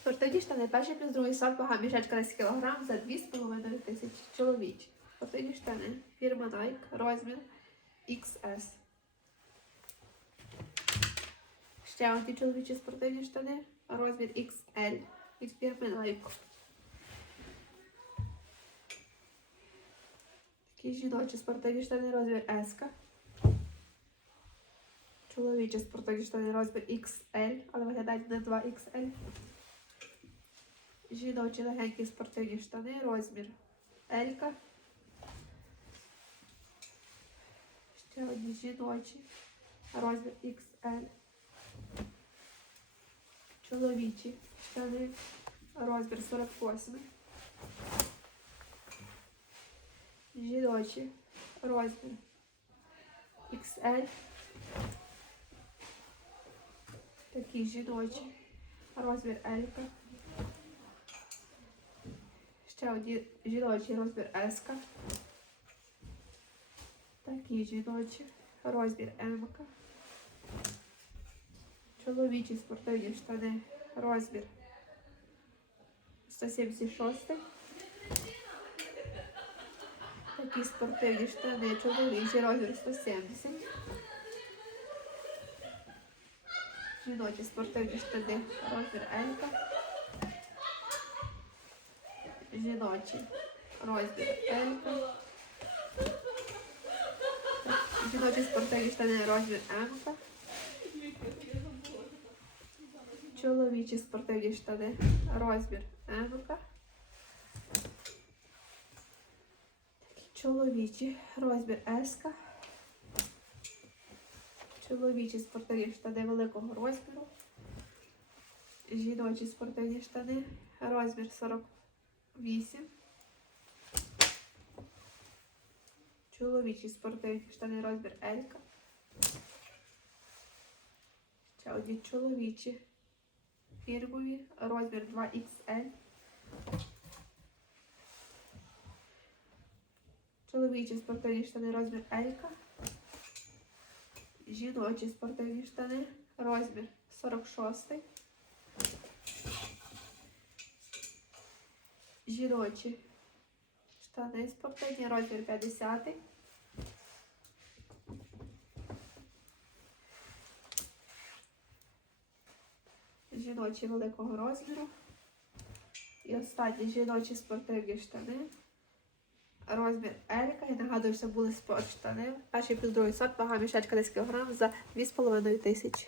Спортивні штани перший плюс другий сорт вага мішечка 10 кг за 2,5 тисячі чоловічі. Спортивні штани фірма Nike, розмір XS. Ще одні чоловічі спортивні штани, розмір XL від фірми Nike. Такі жіночі спортивні штани, розмір S. Чоловічі спортивні штани, розмір XL, але виглядають на 2XL. Жіночі легенькі спортивні штани, розмір L. Ще одні жіночі, розмір XL. Чоловічі штани, розмір 48. Жіночі, розмір XL. Такі жіночі, розмір L. Ще одні жіночі розмір S. Такі жіночі, розмір М. Чоловічі спортивні штани, розмір 176. Такі спортивні штани, чоловічі, розмір 170. Жіночі спортивні штани, розмір L. Жіночі, розмір L. Жіночі спортивні штани, розмір М. Чоловічі спортивні штани, розмір М. Чоловічі, розмір С. Чоловічі спортивні штани великого розміру. Жіночі спортивні штани, розмір 48. Чоловічі спортивні штани, розмір L. Ще одні чоловічі фірмові, розмір 2XL. Чоловічі спортивні штани, розмір L. Жіночі спортивні штани, розмір 46. Жіночі штани спортивні, розмір 50. Жіночі великого розміру. І останні жіночі спортивні штани. Розмір Еріка. Я нагадую, що це були спорт штани. Перший плюс другий сорт, вага мішечка 10 кг за 2,5 тисячі.